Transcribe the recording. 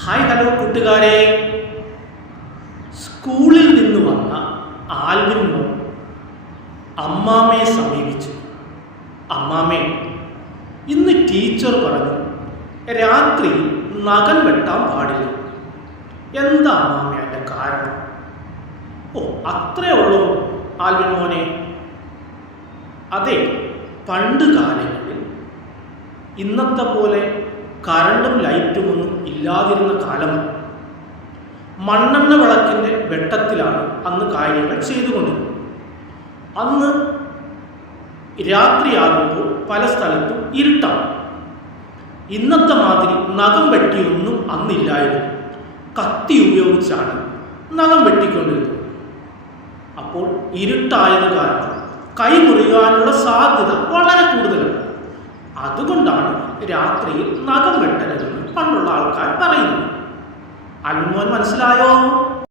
Hi hello കൂട്ടുകാരെ. സ്കൂളിൽ നിന്ന് വന്ന ആൽവിൻ മോൻ അമ്മാമ്മയെ സമീപിച്ചു. അമ്മാമ്മേ, ഇന്ന് ടീച്ചർ പറഞ്ഞു രാത്രി നഖം വെട്ടാൻ പാടില്ല. എന്താ അമ്മാമ്മ അതിൻ്റെ കാരണം? ഓ, അത്രേ ഉള്ളൂ ആൽവിൻ മോനെ. അതെ, പണ്ട് കാലങ്ങളിൽ ഇന്നത്തെ പോലെ കറണ്ടും ലൈറ്റും ഒന്നും ഇല്ലാതിരുന്ന കാലമാണ്. മണ്ണെണ്ണ വിളക്കിൻ്റെ വെട്ടത്തിലാണ് അന്ന് കാര്യങ്ങൾ ചെയ്തുകൊണ്ടിരുന്നത്. അന്ന് രാത്രിയാകുമ്പോൾ പല സ്ഥലത്തും ഇരുട്ടാണ്. ഇന്നത്തെ മാതിരി നഖം വെട്ടിയൊന്നും അന്നില്ലായിരുന്നു. കത്തി ഉപയോഗിച്ചാണ് നഖം വെട്ടിക്കൊണ്ടിരുന്നത്. അപ്പോൾ ഇരുട്ടായത് കാരണം കൈ മുറിയാനുള്ള സാധ്യത വളരെ കൂടുതലാണ്. അതുകൊണ്ടാണ് രാത്രിയിൽ നഖം വെട്ടരുതെന്ന് പണ്ടുള്ള ആൾക്കാർ പറയുന്നത്. അൽമോൻ മനസ്സിലായോ?